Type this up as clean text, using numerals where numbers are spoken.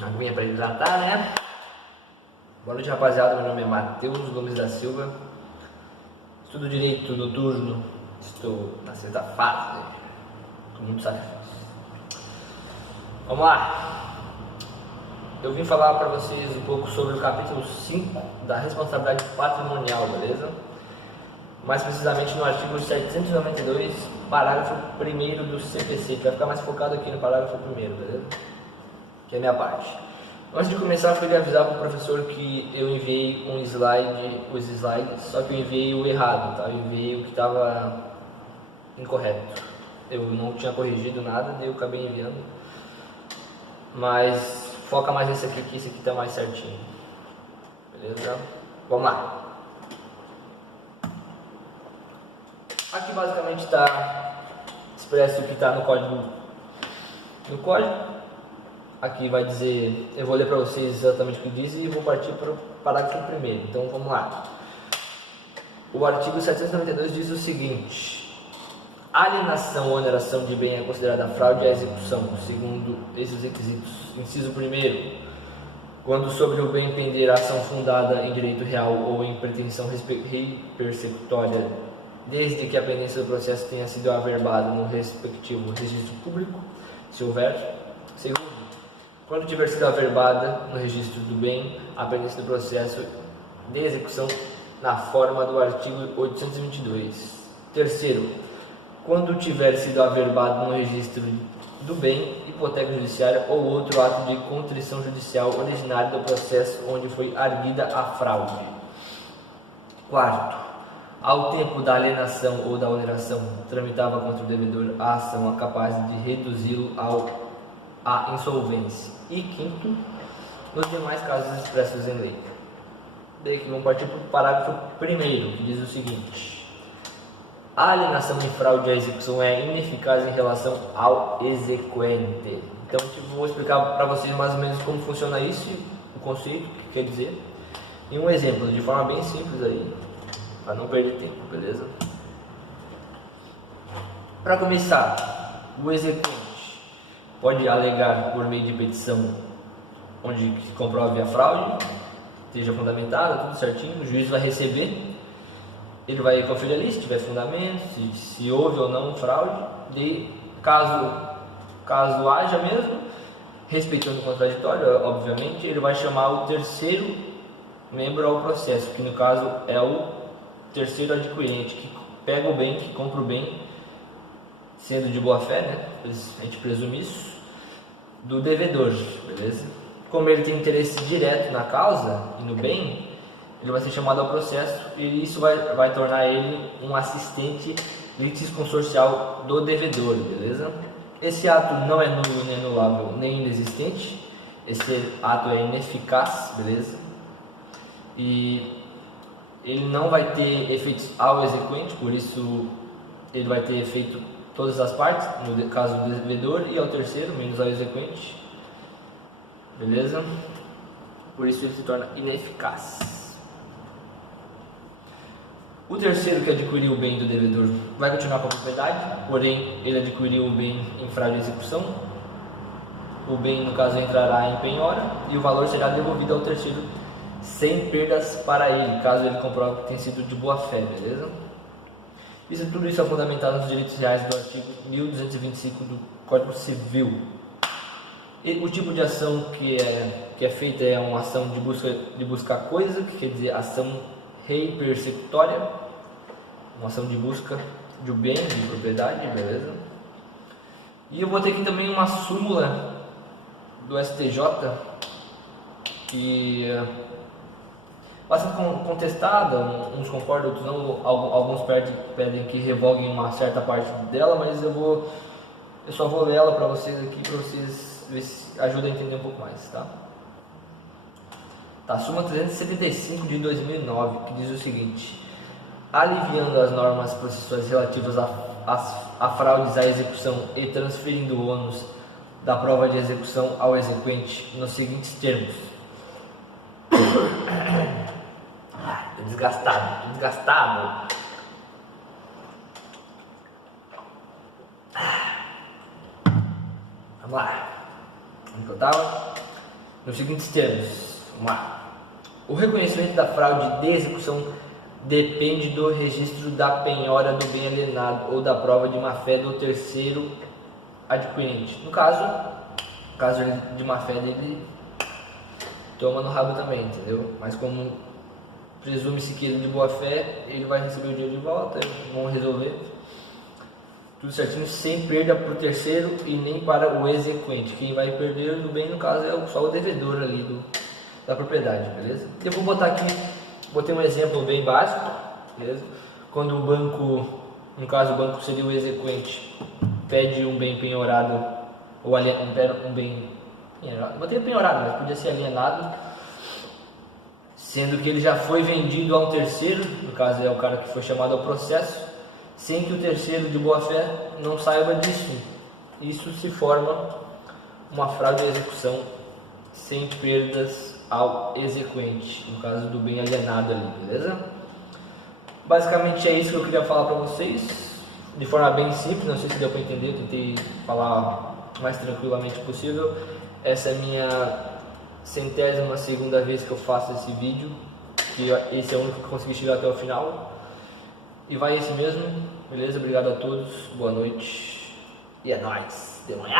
Aguinha para hidratar, né? Boa noite, rapaziada. Meu nome é Matheus Gomes da Silva. Estudo Direito Noturno. Estou na sexta fase, com muito sacrifício. Vamos lá. Eu vim falar para vocês um pouco sobre o capítulo 5 da responsabilidade patrimonial, beleza? Mais precisamente no artigo 792, parágrafo 1º do CPC, que vai ficar mais focado aqui no parágrafo 1º, beleza? Que é a minha parte. Antes de começar, eu queria avisar para o professor que eu enviei os slides, só que eu enviei o errado, tá? Eu enviei o que estava incorreto. Eu não tinha corrigido nada, daí eu acabei enviando. Mas foca mais nesse aqui, que esse aqui está mais certinho. Beleza? Vamos lá. Aqui basicamente está expresso o que está no código. Aqui vai dizer, eu vou ler para vocês exatamente o que diz e vou partir para o parágrafo 1º. Então vamos lá. O artigo 792 diz o seguinte: alienação ou oneração de bem é considerada fraude à execução, segundo esses requisitos. Inciso 1º, quando sobre o bem pender a ação fundada em direito real ou em pretensão persecutória, desde que a pendência do processo tenha sido averbada no respectivo registro público, se houver. Segundo, quando tiver sido averbada no registro do bem a pendência do processo de execução na forma do artigo 822. Terceiro, quando tiver sido averbado no registro do bem, hipoteca judiciária ou outro ato de contrição judicial originário do processo onde foi arguida a fraude. Quarto, ao tempo da alienação ou da oneração, tramitava contra o devedor a ação capaz de reduzi-lo à insolvência. E quinto, nos demais casos expressos em lei. Daí que vamos partir para o parágrafo 1º, que diz o seguinte: a alienação em fraude à execução é ineficaz em relação ao exequente. Então, vou explicar para vocês mais ou menos como funciona isso, o conceito, o que quer dizer, e um exemplo, de forma bem simples aí, para não perder tempo, beleza? Para começar, o exequente pode alegar por meio de petição onde se comprove a fraude, esteja fundamentada, tudo certinho, o juiz vai receber, ele vai conferir ali se tiver fundamento, se houve ou não fraude, caso haja mesmo, respeitando o contraditório, obviamente, ele vai chamar o terceiro membro ao processo, que no caso é o terceiro adquirente, que pega o bem, que compra o bem, sendo de boa fé, né? A gente presume isso, do devedor, beleza? Como ele tem interesse direto na causa e no bem, ele vai ser chamado ao processo e isso vai tornar ele um assistente litisconsorcial do devedor, beleza? Esse ato não é nulo, nem anulável, nem inexistente. Esse ato é ineficaz, beleza? E ele não vai ter efeitos ao exequente, por isso ele vai ter efeito todas as partes, no caso do devedor e ao terceiro, menos ao exequente, beleza? Por isso ele se torna ineficaz. O terceiro que adquiriu o bem do devedor vai continuar com a propriedade, porém ele adquiriu o bem em fraude de execução. O bem, no caso, entrará em penhora e o valor será devolvido ao terceiro sem perdas para ele, caso ele comprove que tem sido de boa fé, beleza? Tudo isso é fundamentado nos direitos reais do artigo 1225 do Código Civil. E o tipo de ação que é feita é uma ação de buscar coisa, que quer dizer ação rei persecutória, uma ação de busca de um bem, de propriedade, beleza? E eu botei aqui também uma súmula do STJ, que bastante contestada, uns concordam, outros não, alguns pedem que revoguem uma certa parte dela, mas eu só vou ler ela para vocês aqui, para vocês ver se ajuda a entender um pouco mais, tá? Tá, súmula 375 de 2009, que diz o seguinte: aliviando as normas processuais relativas a fraudes à execução e transferindo o ônus da prova de execução ao exequente nos seguintes termos. Desgastado. Vamos lá. Onde que eu tava? Nos seguintes termos. Vamos lá. O reconhecimento da fraude de execução depende do registro da penhora do bem alienado ou da prova de má-fé do terceiro adquirente. No caso de má-fé dele, toma no rabo também, entendeu? Mas como presume-se que ele de boa-fé, ele vai receber o dinheiro de volta, vão resolver tudo certinho, sem perda para o terceiro e nem para o exequente. Quem vai perder do bem, no caso, é só o devedor ali da propriedade, beleza? Eu vou botar aqui, botei um exemplo bem básico, beleza? Quando o banco, no caso o banco seria o exequente, pede um bem penhorado, ou um bem penhorado, botei penhorado, mas podia ser alienado, sendo que ele já foi vendido a um terceiro, no caso é o cara que foi chamado ao processo, sem que o terceiro de boa fé não saiba disso. Isso se forma uma fraude de execução sem perdas ao exequente, no caso do bem alienado ali, beleza? Basicamente é isso que eu queria falar para vocês, de forma bem simples, não sei se deu para entender, tentei falar o mais tranquilamente possível. Essa é a minha 102ª vez que eu faço esse vídeo, que esse é o único que eu consegui chegar até o final. E vai esse mesmo, beleza? Obrigado a todos, boa noite e é nóis, de manhã!